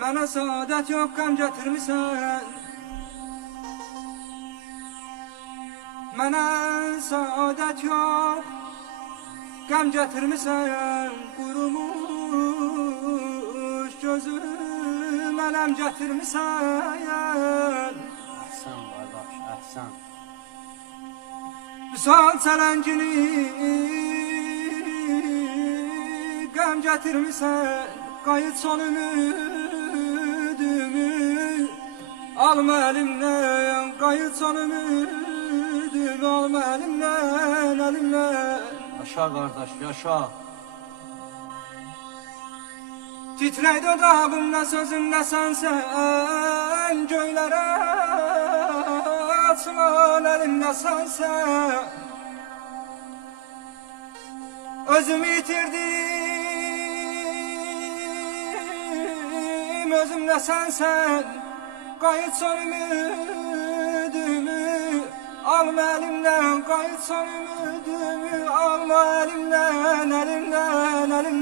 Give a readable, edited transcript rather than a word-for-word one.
Mənə saadət yox, qəm gətirmisən. Mənə saadət yox, qəm gətirmisən. Qurumuş gözüm ələm gətirmisən. Əhsən qardaş, əhsən. Vüsal çələngini qəm gətirmisən. Qayıt son ümidimi alma əlimdən. Qayıt son ümidimi alma əlimdən, əlimdən. Yaşa qardaş, yaşa. Titrək dodağımda sözümdə sənsən. Göylərə açılan əlimdə sənsən. Özümü itirdim, özümdə sənsən. Qayıt son ümidimi alma əlimdən. Qayıt son ümidimi alma əlimdən, əlimdən, əlimdən.